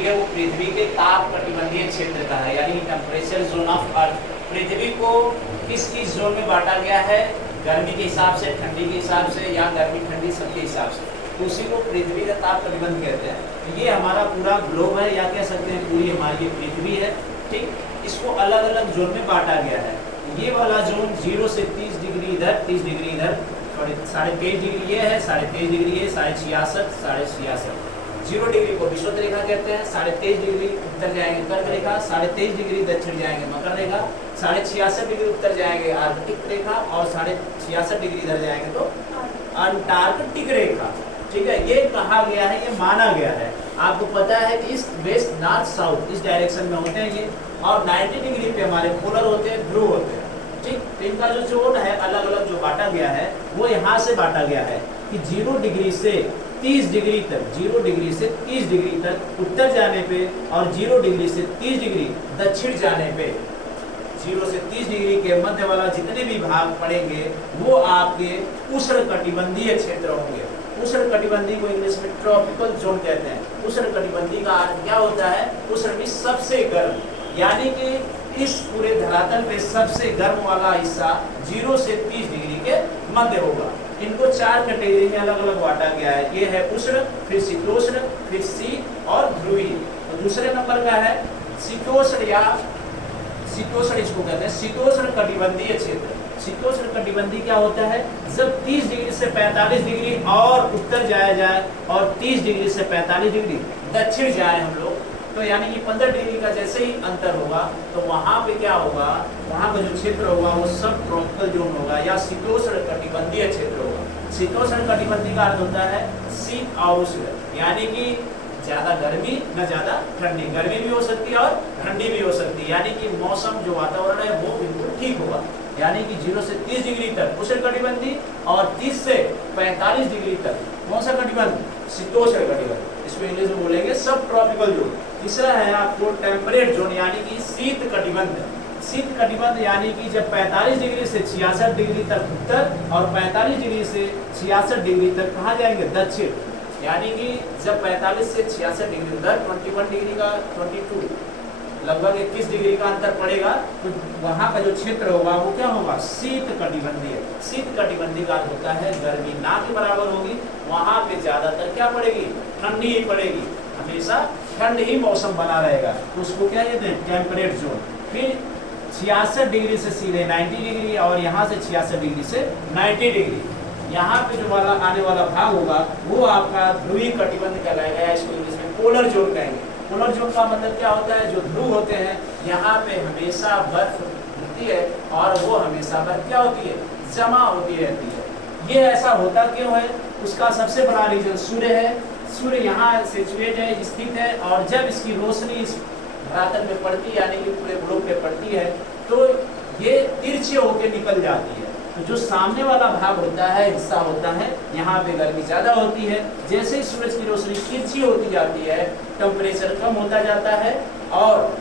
ठीक है, वो पृथ्वी के ताप कटिबंधीय क्षेत्र का है, यानी टेम्परेचर जोन ऑफ अर्थ। पृथ्वी को किस किस जोन में बांटा गया है? गर्मी के हिसाब से, ठंडी के हिसाब से, या गर्मी ठंडी सबके हिसाब से, तो उसी को पृथ्वी का ताप कटिबंध कहते हैं। तो ये हमारा पूरा ग्लोब है, या कह सकते हैं पूरी हमारी ये पृथ्वी है। ठीक, इसको अलग अलग जोन में बांटा गया है। ये वाला जोन 0 से 30 डिग्री इधर, 30 डिग्री इधर, 23.5 डिग्री ये है, 23.5 डिग्री ये, 66.5, 66.5। 0 डिग्री को विषुवत रेखा कहते हैं, 23.5 डिग्री उत्तर जाएंगे कर्क रेखा, 23.5 डिग्री दक्षिण जाएंगे मकर रेखा, 66.5 डिग्री उत्तर जाएंगे आर्कटिक रेखा, और 66.5 डिग्री इधर जाएंगे तो अंटार्कटिक रेखा। ठीक है, ये कहा गया है, ये माना गया है। आपको पता है कि ईस्ट वेस्ट नॉर्थ साउथ इस डायरेक्शन में होते हैं ये, और 90 डिग्री पे हमारे पोलर होते हैं, ध्रुव होते हैं। ठीक, तो इनका जो जोन है अलग अलग जो बांटा गया है वो यहाँ से बांटा गया है कि 0 डिग्री से 30 डिग्री तक, 0 डिग्री से 30 डिग्री तक उत्तर जाने पे, और 0 डिग्री से 30 डिग्री दक्षिण जाने पे, 0 से 30 डिग्री के मध्य वाला जितने भी भाग पड़ेंगे वो आपके उष्णकटिबंधीय क्षेत्र होंगे। उष्णकटिबंधी को इंग्लिश में ट्रॉपिकल जोन कहते हैं। उष्णकटिबंधी का अर्थ क्या होता है? उष्ण में सबसे गर्म, यानी कि इस पूरे धरातल में सबसे गर्म वाला हिस्सा 0 से 30 डिग्री के मध्य होगा। इनको 4 कैटेगरी में अलग अलग बांटा गया है। ये है उष्ण, फिर शीतोष्ण, फिर शीत और ध्रुवीय। तो दूसरे नंबर का है शीतोष्ण, या शीतोष्ण इसको कहते हैं, शीतोष्ण कटिबंधीय क्षेत्र। शीतोष्ण कटिबंधी क्या होता है? जब 30 डिग्री से 45 डिग्री और उत्तर जाया जाए, और 30 डिग्री से 45 डिग्री दक्षिण जाए हम लोग, तो यानी कि 15 डिग्री का जैसे ही अंतर होगा, तो वहाँ पे क्या होगा? वहाँ का जो क्षेत्र होगा वो सब ट्रॉपिकल जोन होगा, या शीतोष्ण कटिबंधीय क्षेत्र होगा। शीतोष्ण कटिबंधी का अर्थ होता है शीत और उष्ण, यानी कि ज्यादा गर्मी न ज्यादा ठंडी, गर्मी भी हो सकती है और ठंडी भी हो सकती है, यानी कि मौसम जो वातावरण है वो बिल्कुल ठीक होगा। यानी कि 0 से 30 डिग्री तक उष्णकटिबंधी, और 30 से 45 डिग्री तक कौन सा कटिबंध? शीतोष्ण कटिबंध। इसको इंग्लिश में बोलेंगे सब ट्रॉपिकल जोन। तीसरा है आपको टेम्परेट जोन, यानी कि शीत कटिबंध। शीत कटिबंध यानी कि जब 45 डिग्री से 66 डिग्री तक उत्तर, और 45 डिग्री से 66 डिग्री तक कहाँ जाएंगे? दक्षिण। यानी कि जब 45 से 66 डिग्री उधर, 21 डिग्री का 22 लगभग 21 डिग्री का अंतर पड़ेगा, तो वहाँ का जो क्षेत्र होगा वो क्या होगा? शीत कटिबंधी है। शीत कटिबंधी का अर्थ होता है गर्मी ना के बराबर होगी, वहाँ पे ज्यादातर क्या पड़ेगी? ठंडी ही पड़ेगी, हमेशा ठंड ही मौसम बना रहेगा, तो उसको क्या कहते हैं? Temperate zone. फिर 66 डिग्री से सीधे 90 डिग्री, और यहाँ से 66 डिग्री से 90 डिग्री, यहाँ पे जो वाला आने वाला भाग होगा वो आपका ध्रुवीय कटिबंध कहलाएगा, या इसको इंग्लिश में पोलर जोन कहेंगे। पोलर जोन का मतलब क्या होता है? जो ध्रुव होते हैं यहाँ पे हमेशा बर्फ होती है, और वो हमेशा बर्फ क्या होती है? जमा होती रहती है। ये ऐसा होता क्यों है? उसका सबसे बड़ा रीजन सूर्य है। सूर्य यहाँ सिचुएट है, स्थित है, और जब इसकी रोशनी इस धरातल में पड़ती है, यानी कि पूरे ग्लोब पे पड़ती है, तो ये तिरछे होकर निकल जाती है। तो जो सामने वाला भाग होता है, हिस्सा होता है, यहाँ पे गर्मी ज्यादा होती है। जैसे ही सूरज की रोशनी तिरछी होती जाती है, टेम्परेचर कम होता जाता है, और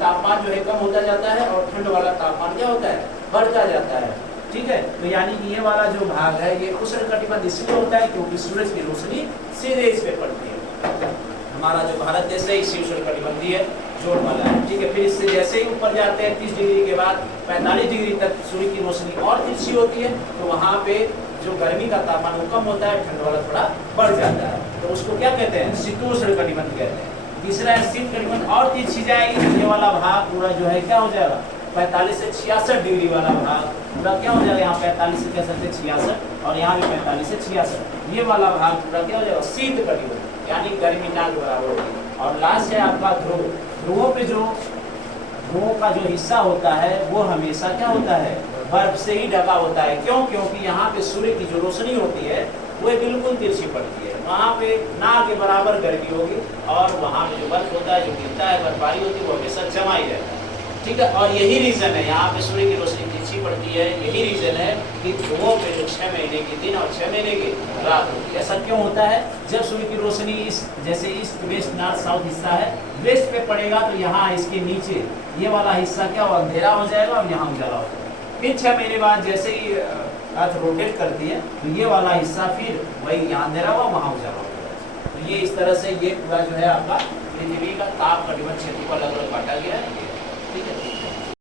तापमान जो है कम होता जाता है, और ठंड वाला तापमान क्या होता है? बढ़ता जाता है। ठीक है, तो यानी कि ये वाला जो भाग है ये उष्णकटिबंध इसलिए होता है क्योंकि सूरज की रोशनी सीधे इस पे पड़ती है। हमारा जो भारत देश है इसी उष्णकटिबंधीय जोन वाला है। ठीक है, फिर इससे जैसे ही ऊपर जाते हैं 30 डिग्री के बाद 45 डिग्री तक सूर्य की रोशनी और तिरछी होती है, तो वहाँ पे जो गर्मी का तापमान वो कम होता है, ठंड वाला थोड़ा बढ़ जाता है, तो उसको क्या कहते हैं? शीतोष्ण कटिबंध कहते हैं। तीसरा है शीत कटिबंध, और तिरछी जाएगी, ये वाला भाग पूरा जो है क्या हो जाएगा? 45 से 66 डिग्री वाला भाग पूरा क्या हो जाएगा? यहाँ 45 से कह सकते 66, और यहाँ भी 45 से 66, ये वाला भाग पूरा क्या हो जाएगा? शीत कटिबंध, यानी गर्मी ना के बराबर होगी। और लास्ट है आपका ध्रुव। ध्रुवों पे जो ध्रुवों का जो हिस्सा होता है वो हमेशा क्या होता है? बर्फ से ही ढका होता है। क्यों? क्योंकि यहाँ पे सूर्य की जो रोशनी होती है वो बिल्कुल तिरछी पड़ती है, वहाँ पे ना के बराबर गर्मी होगी, और वहाँ पे जो बर्फ होता है, जो गिरता है, बर्फबारी होती है, वो हमेशा जमा ही रहता है। ठीक है, और यही रीजन है यहाँ पे सूर्य की रोशनी तिरछी पड़ती है, यही रीजन है कि ध्रुवों पे जो 6 महीने के दिन और 6 महीने की रात होती है। ऐसा क्यों होता है? जब सूर्य की रोशनी इस जैसे ईस्ट वेस्ट नॉर्थ साउथ हिस्सा है, वेस्ट पे पड़ेगा, तो यहाँ इसके नीचे ये वाला हिस्सा क्या हो? अंधेरा हो जाएगा, और यहाँ उजाला हो जाएगा। फिर 6 महीने बाद जैसे ही अर्थ रोटेट करती है, तो ये वाला हिस्सा फिर वही यहाँ अंधेरा हुआ, वहाँ उजाला हो जाएगा। तो ये इस तरह से ये पूरा जो है आपका पृथ्वी का ताप कटिबंध क्षेत्र को अलग अलग बांटा गया है।